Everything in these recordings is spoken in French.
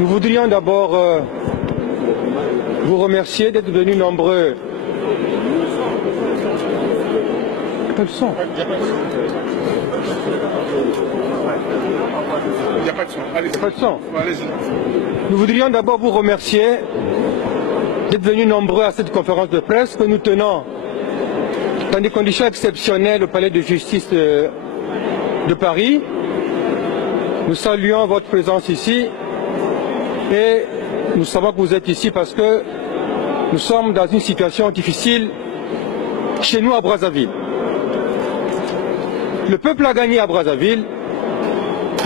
Nous voudrions d'abord vous remercier d'être venus nombreux. Il n'y a pas de son. Il n'y a pas de son. Il n'y a pas de son. Allez-y. Nous voudrions d'abord vous remercier d'être venus nombreux à cette conférence de presse que nous tenons dans des conditions exceptionnelles au Palais de justice de Paris. Nous saluons votre présence ici et nous savons que vous êtes ici parce que nous sommes dans une situation difficile chez nous à Brazzaville. Le peuple a gagné à Brazzaville,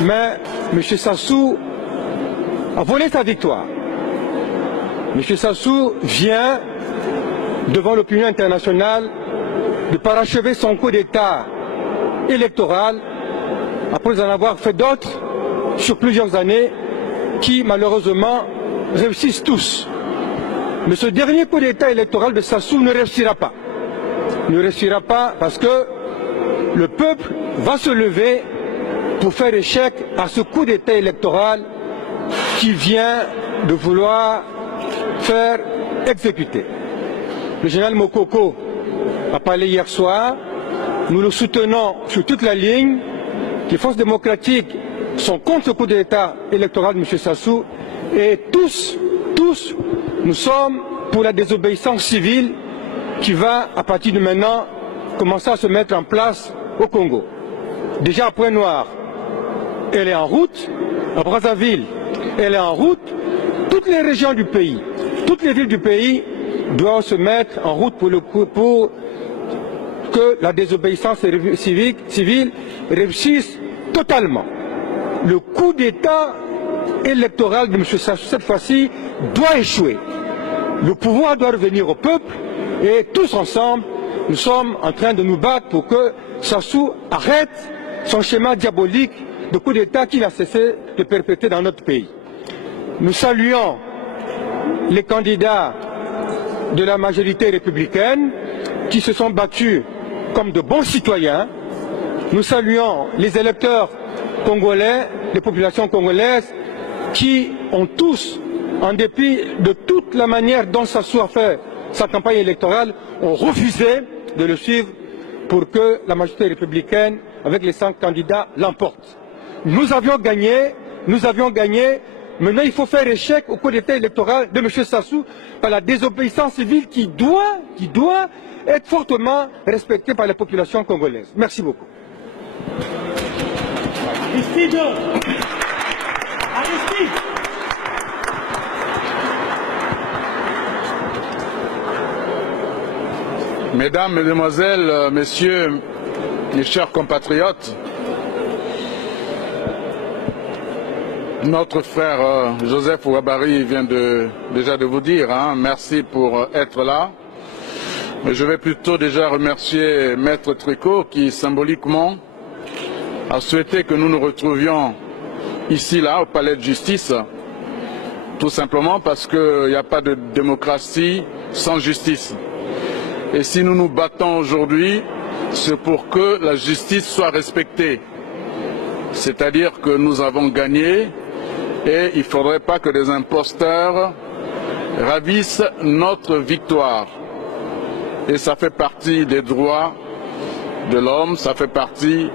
mais M. Sassou a volé sa victoire. M. Sassou vient devant l'opinion internationale de parachever son coup d'État électoral après en avoir fait d'autres sur plusieurs années qui malheureusement réussissent tous. Mais ce dernier coup d'État électoral de Sassou ne réussira pas. Ne réussira pas parce que le peuple va se lever pour faire échec à ce coup d'État électoral qui vient de vouloir faire exécuter. Le général Mokoko a parlé hier soir, nous le soutenons sur toute la ligne, les forces démocratiques sont contre ce coup d'État électoral de M. Sassou et tous, nous sommes pour la désobéissance civile qui va, à partir de maintenant, commencer à se mettre en place au Congo. Déjà à Pointe-Noire, elle est en route, à Brazzaville, elle est en route, toutes les régions du pays, toutes les villes du pays doivent se mettre en route pour que la désobéissance civile réussisse totalement. Le coup d'État électoral de M. Sassou, cette fois-ci, doit échouer. Le pouvoir doit revenir au peuple et tous ensemble, nous sommes en train de nous battre pour que Sassou arrête son schéma diabolique de coup d'État qu'il a cessé de perpétrer dans notre pays. Nous saluons les candidats de la majorité républicaine qui se sont battus comme de bons citoyens. Nous saluons les électeurs congolais, les populations congolaises qui ont tous, en dépit de toute la manière dont Sassou a fait sa campagne électorale, ont refusé de le suivre pour que la majorité républicaine, avec les 5 candidats, l'emporte. Nous avions gagné. Maintenant, il faut faire échec au coup d'État électoral de M. Sassou par la désobéissance civile qui doit être fortement respectée par la population congolaise. Merci beaucoup. Aristide. Aristide. Mesdames, Mesdemoiselles, Messieurs, mes chers compatriotes, notre frère Joseph Ouabari vient déjà de vous dire, merci pour être là. Mais je vais plutôt déjà remercier Maître Tricot qui symboliquement a souhaité que nous nous retrouvions ici, là, au Palais de Justice, tout simplement parce qu'il n'y a pas de démocratie sans justice. Et si nous nous battons aujourd'hui, c'est pour que la justice soit respectée. C'est-à-dire que nous avons gagné et il ne faudrait pas que des imposteurs ravissent notre victoire. Et ça fait partie des droits de l'homme, ça fait partie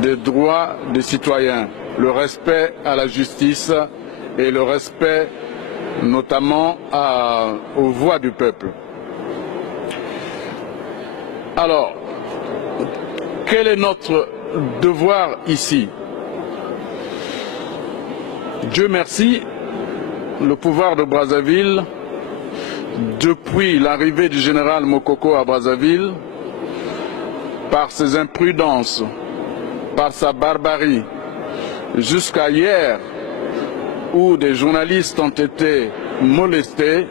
des droits des citoyens. Le respect à la justice et le respect notamment aux voix du peuple. Alors, quel est notre devoir ici? Dieu merci, le pouvoir de Brazzaville, depuis l'arrivée du général Mokoko à Brazzaville, par ses imprudences, par sa barbarie, jusqu'à hier, où des journalistes ont été molestés,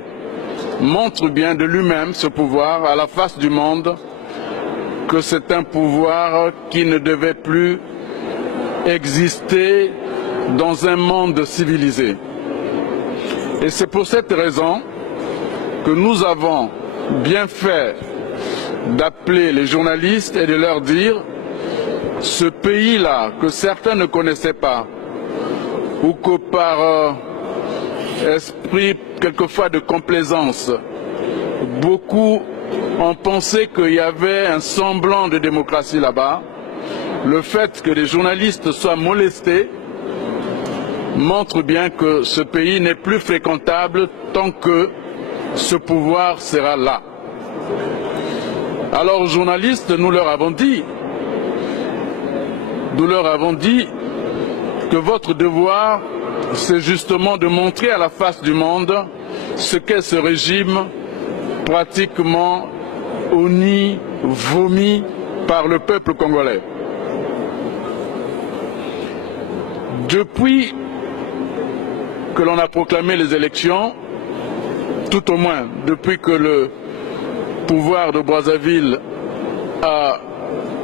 montre bien de lui-même ce pouvoir à la face du monde, que c'est un pouvoir qui ne devait plus exister dans un monde civilisé. Et c'est pour cette raison que nous avons bien fait d'appeler les journalistes et de leur dire ce pays-là que certains ne connaissaient pas ou que par esprit quelquefois de complaisance. Beaucoup ont pensé qu'il y avait un semblant de démocratie là-bas. Le fait que les journalistes soient molestés montre bien que ce pays n'est plus fréquentable tant que ce pouvoir sera là. Alors aux journalistes, nous leur avons dit que votre devoir, c'est justement de montrer à la face du monde ce qu'est ce régime pratiquement honni, vomi par le peuple congolais. Depuis que l'on a proclamé les élections, tout au moins depuis que le pouvoir de Brazzaville a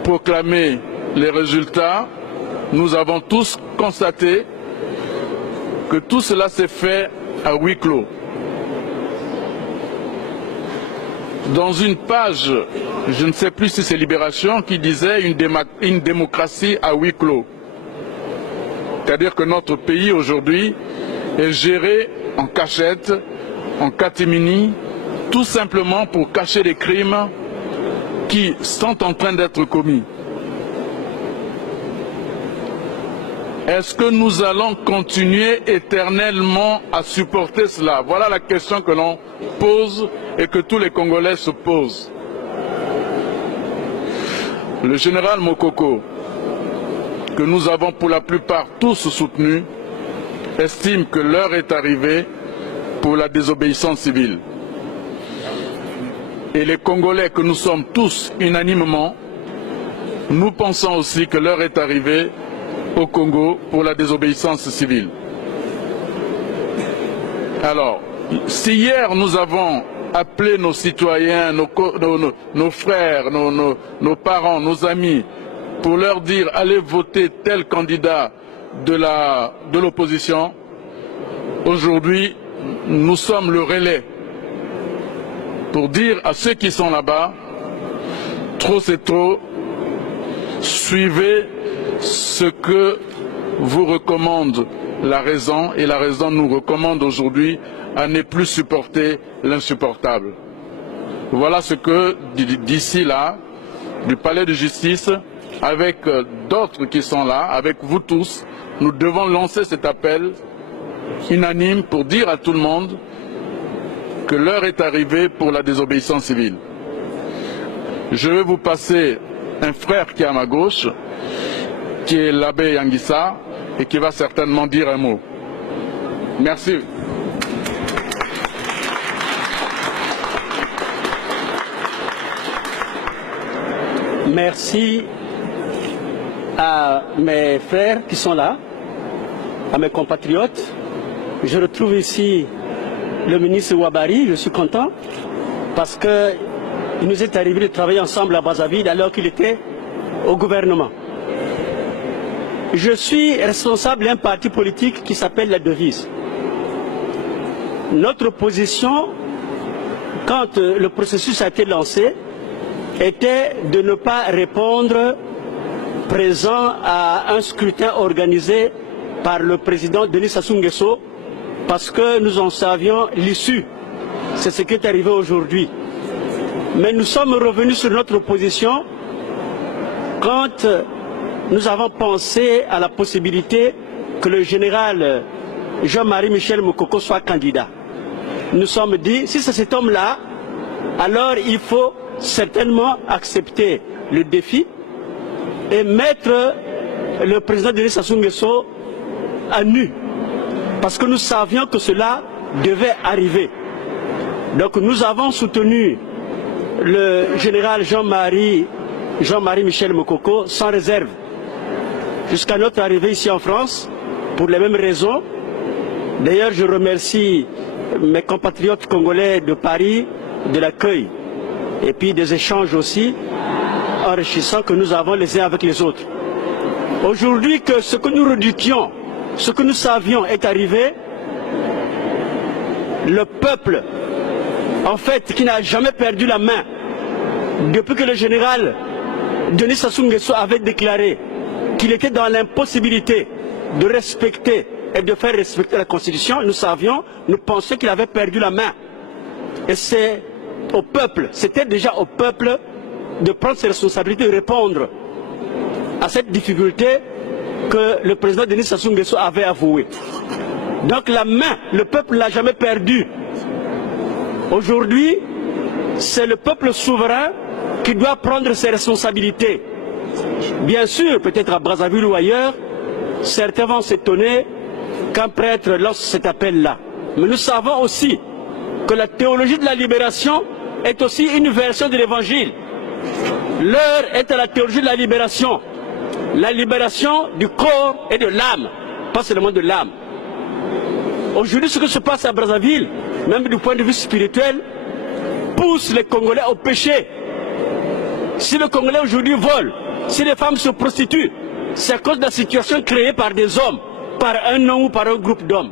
proclamé les résultats, nous avons tous constaté que tout cela s'est fait à huis clos. Dans une page, je ne sais plus si c'est Libération qui disait une démocratie à huis clos. C'est-à-dire que notre pays aujourd'hui est géré en cachette, en catimini, tout simplement pour cacher des crimes qui sont en train d'être commis. Est-ce que nous allons continuer éternellement à supporter cela? Voilà la question que l'on pose et que tous les Congolais se posent. Le général Mokoko, que nous avons pour la plupart tous soutenus, estime que l'heure est arrivée pour la désobéissance civile. Et les Congolais que nous sommes tous unanimement, nous pensons aussi que l'heure est arrivée au Congo pour la désobéissance civile. Alors, si hier nous avons appelé nos citoyens, nos frères, nos parents, nos amis, pour leur dire allez voter tel candidat de l'opposition, aujourd'hui nous sommes le relais pour dire à ceux qui sont là-bas, trop c'est trop, suivez ce que vous recommande la raison, et la raison nous recommande aujourd'hui à ne plus supporter l'insupportable. Voilà ce que d'ici là, du palais de justice, avec d'autres qui sont là, avec vous tous, nous devons lancer cet appel unanime pour dire à tout le monde que l'heure est arrivée pour la désobéissance civile. Je vais vous passer un frère qui est à ma gauche, qui est l'abbé Yangissa, et qui va certainement dire un mot. Merci. Merci à mes frères qui sont là, à mes compatriotes. Je retrouve ici le ministre Ouabary, je suis content, parce qu'il nous est arrivé de travailler ensemble à Brazzaville alors qu'il était au gouvernement. Je suis responsable d'un parti politique qui s'appelle La Devise. Notre position, quand le processus a été lancé, était de ne pas répondre présent à un scrutin organisé par le président Denis Sassou Nguesso, parce que nous en savions l'issue. C'est ce qui est arrivé aujourd'hui. Mais nous sommes revenus sur notre position quand nous avons pensé à la possibilité que le général Jean-Marie Michel Mokoko soit candidat. Nous sommes dit, si c'est cet homme-là, alors il faut certainement accepter le défi et mettre le président Denis Sassou Nguesso à nu. Parce que nous savions que cela devait arriver. Donc nous avons soutenu le général Jean-Marie Michel Mokoko sans réserve. Jusqu'à notre arrivée ici en France, pour les mêmes raisons. D'ailleurs, je remercie mes compatriotes congolais de Paris de l'accueil et puis des échanges aussi enrichissants que nous avons les uns avec les autres. Aujourd'hui, que ce que nous redoutions, ce que nous savions est arrivé, le peuple, en fait, qui n'a jamais perdu la main, depuis que le général Denis Sassou Nguesso avait déclaré qu'il était dans l'impossibilité de respecter et de faire respecter la Constitution, nous pensions qu'il avait perdu la main. Et c'est au peuple, c'était déjà au peuple de prendre ses responsabilités, de répondre à cette difficulté que le président Denis Sassou Nguesso avait avouée. Donc la main, le peuple ne l'a jamais perdue. Aujourd'hui, c'est le peuple souverain qui doit prendre ses responsabilités. Bien sûr, peut-être à Brazzaville ou ailleurs, certains vont s'étonner qu'un prêtre lance cet appel-là. Mais nous savons aussi que la théologie de la libération est aussi une version de l'évangile. L'heure est à la théologie de la libération du corps et de l'âme, pas seulement de l'âme. Aujourd'hui, ce qui se passe à Brazzaville, même du point de vue spirituel, pousse les Congolais au péché. Si le Congolais aujourd'hui vole, si les femmes se prostituent, c'est à cause de la situation créée par des hommes, par un homme ou par un groupe d'hommes.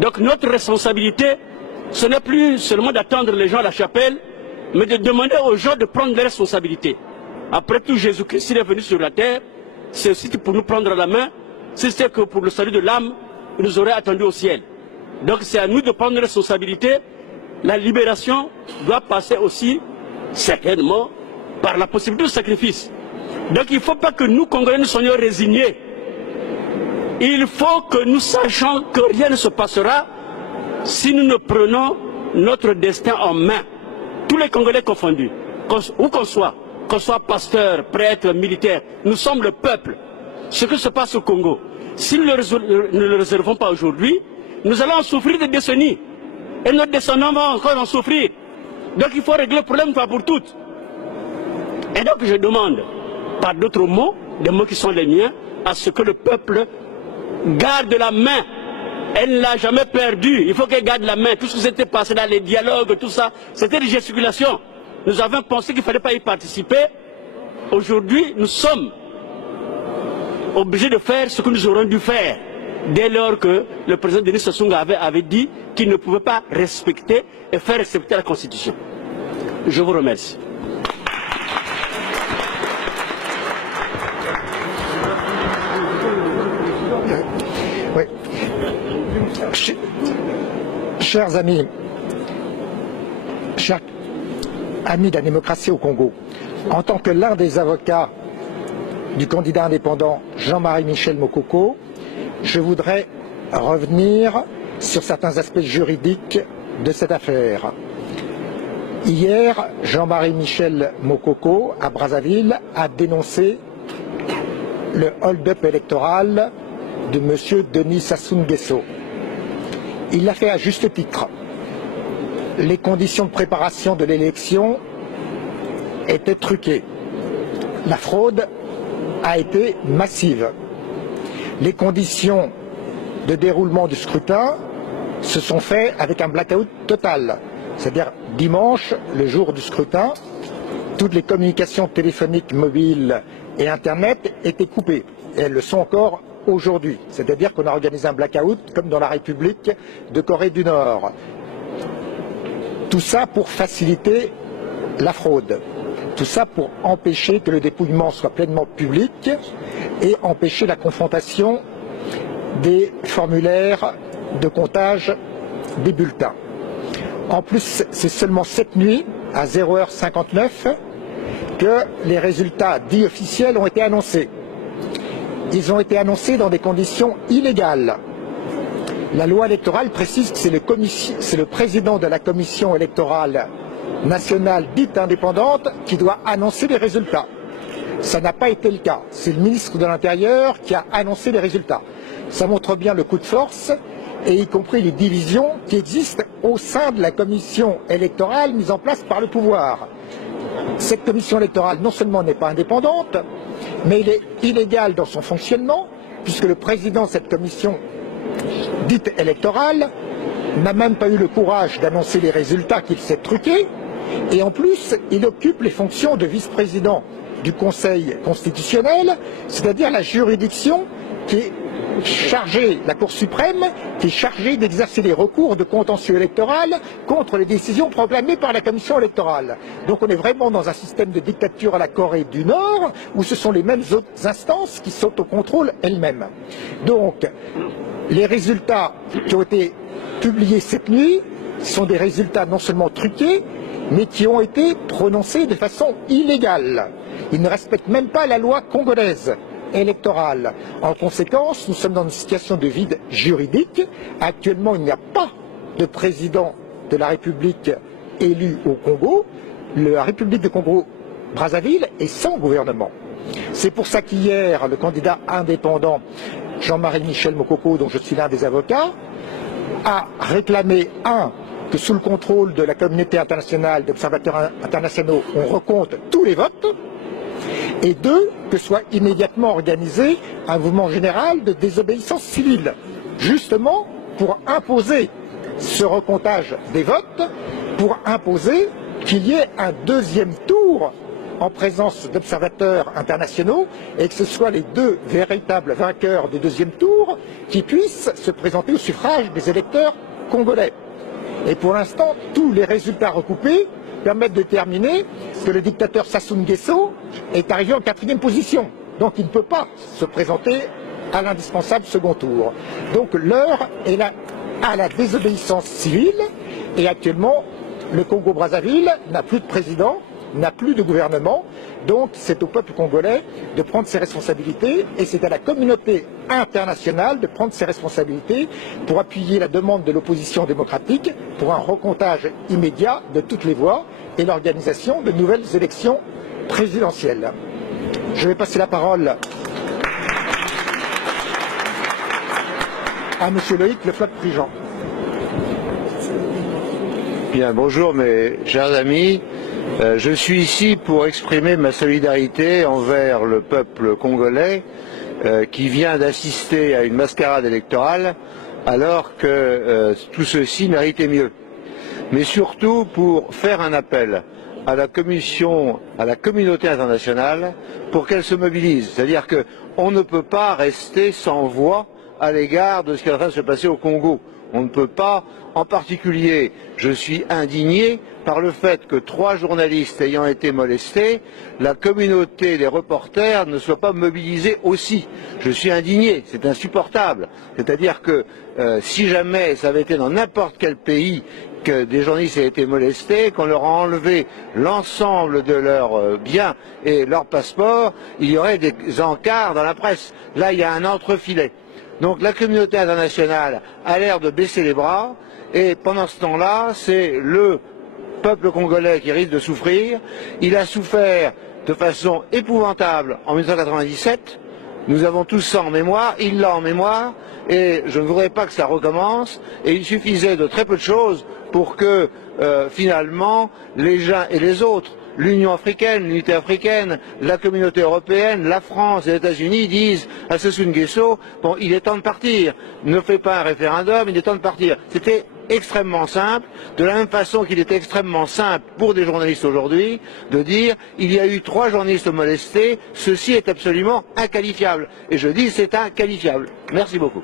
Donc notre responsabilité, ce n'est plus seulement d'attendre les gens à la chapelle, mais de demander aux gens de prendre leurs responsabilités. Après tout, Jésus-Christ, il est venu sur la terre, c'est aussi pour nous prendre la main, si c'est que pour le salut de l'âme, il nous aurait attendu au ciel. Donc c'est à nous de prendre nos responsabilités. La libération doit passer aussi, certainement, par la possibilité de sacrifice. Donc il ne faut pas que nous, Congolais, nous soyons résignés. Il faut que nous sachions que rien ne se passera si nous ne prenons notre destin en main. Tous les Congolais confondus, où qu'on soit pasteur, prêtre, militaire, nous sommes le peuple. Ce qui se passe au Congo, si nous ne le réservons pas aujourd'hui, nous allons en souffrir des décennies. Et nos descendants vont encore en souffrir. Donc il faut régler le problème une fois pour toutes. Et donc je demande, par d'autres mots, des mots qui sont les miens, à ce que le peuple garde la main. Elle ne l'a jamais perdue. Il faut qu'elle garde la main. Tout ce qui s'était passé dans les dialogues, tout ça, c'était des gesticulations. Nous avons pensé qu'il ne fallait pas y participer. Aujourd'hui, nous sommes obligés de faire ce que nous aurions dû faire. Dès lors que le président Denis Sassou Nguesso avait dit qu'il ne pouvait pas respecter et faire respecter la Constitution. Je vous remercie. Oui. Chers amis, chers amis de la démocratie au Congo, en tant que l'un des avocats du candidat indépendant Jean-Marie Michel Mokoko, je voudrais revenir sur certains aspects juridiques de cette affaire. Hier, Jean-Marie Michel Mokoko, à Brazzaville, a dénoncé le hold-up électoral de M. Denis Sassou Nguesso. Il l'a fait à juste titre. Les conditions de préparation de l'élection étaient truquées. La fraude a été massive. Les conditions de déroulement du scrutin se sont faites avec un blackout total. C'est-à-dire dimanche, le jour du scrutin, toutes les communications téléphoniques, mobiles et Internet étaient coupées. Et elles le sont encore aujourd'hui. C'est-à-dire qu'on a organisé un blackout comme dans la République de Corée du Nord. Tout ça pour faciliter la fraude. Tout ça pour empêcher que le dépouillement soit pleinement public et empêcher la confrontation des formulaires de comptage des bulletins. En plus, c'est seulement cette nuit, à 0h59, que les résultats dits officiels ont été annoncés. Ils ont été annoncés dans des conditions illégales. La loi électorale précise que c'est le président de la commission électorale nationale dite indépendante qui doit annoncer les résultats. Ça n'a pas été le cas. C'est le ministre de l'Intérieur qui a annoncé les résultats. Ça montre bien le coup de force, et y compris les divisions qui existent au sein de la commission électorale mise en place par le pouvoir. Cette commission électorale non seulement n'est pas indépendante, mais elle est illégale dans son fonctionnement, puisque le président de cette commission dite électorale n'a même pas eu le courage d'annoncer les résultats qu'il s'est truqués, et en plus, il occupe les fonctions de vice-président du Conseil constitutionnel, c'est-à-dire la juridiction qui est la Cour suprême qui est chargée d'exercer les recours de contentieux électoral contre les décisions proclamées par la Commission électorale. Donc on est vraiment dans un système de dictature à la Corée du Nord où ce sont les mêmes autres instances qui sont au contrôle elles-mêmes. Donc les résultats qui ont été publiés cette nuit sont des résultats non seulement truqués, mais qui ont été prononcés de façon illégale. Ils ne respectent même pas la loi congolaise électorale. En conséquence, nous sommes dans une situation de vide juridique. Actuellement, il n'y a pas de président de la République élu au Congo. La République de Congo-Brazzaville est sans gouvernement. C'est pour ça qu'hier, le candidat indépendant Jean-Marie Michel Mokoko, dont je suis l'un des avocats, a réclamé que sous le contrôle de la communauté internationale, d'observateurs internationaux, on recompte tous les votes, et 2, que soit immédiatement organisé un mouvement général de désobéissance civile, justement pour imposer ce recomptage des votes, pour imposer qu'il y ait un deuxième tour en présence d'observateurs internationaux et que ce soit les deux véritables vainqueurs du deuxième tour qui puissent se présenter au suffrage des électeurs congolais. Et pour l'instant, tous les résultats recoupés permettent de déterminer que le dictateur Sassou Nguesso est arrivé en 4e position. Donc il ne peut pas se présenter à l'indispensable second tour. Donc l'heure est là à la désobéissance civile et actuellement le Congo-Brazzaville n'a plus de président, n'a plus de gouvernement, donc c'est au peuple congolais de prendre ses responsabilités et c'est à la communauté internationale de prendre ses responsabilités pour appuyer la demande de l'opposition démocratique pour un recomptage immédiat de toutes les voix et l'organisation de nouvelles élections présidentielles. Je vais passer la parole à M. Loïc Le Floch-Prigent. Bien, bonjour mes chers amis. Je suis ici pour exprimer ma solidarité envers le peuple congolais qui vient d'assister à une mascarade électorale alors que tout ceci méritait mieux. Mais surtout pour faire un appel à la communauté internationale pour qu'elle se mobilise. C'est-à-dire qu'on ne peut pas rester sans voix à l'égard de ce qui est en train de se passer au Congo. On ne peut pas, en particulier, je suis indigné par le fait que 3 journalistes ayant été molestés, la communauté des reporters ne soit pas mobilisée aussi. Je suis indigné, c'est insupportable. C'est-à-dire que si jamais ça avait été dans n'importe quel pays que des journalistes aient été molestés, qu'on leur a enlevé l'ensemble de leurs biens et leurs passeports, il y aurait des encarts dans la presse. Là, il y a un entrefilet. Donc la communauté internationale a l'air de baisser les bras et pendant ce temps-là, c'est le peuple congolais qui risque de souffrir. Il a souffert de façon épouvantable en 1997. Nous avons tous ça en mémoire, il l'a en mémoire et je ne voudrais pas que ça recommence et il suffisait de très peu de choses pour que finalement les uns et les autres, l'Union africaine, l'unité africaine, la communauté européenne, la France et les États-Unis disent à Sassou Nguesso, bon, il est temps de partir, ne fais pas un référendum, il est temps de partir. C'était extrêmement simple, de la même façon qu'il est extrêmement simple pour des journalistes aujourd'hui de dire il y a eu 3 journalistes molestés, ceci est absolument inqualifiable. Et je dis c'est inqualifiable. Merci beaucoup.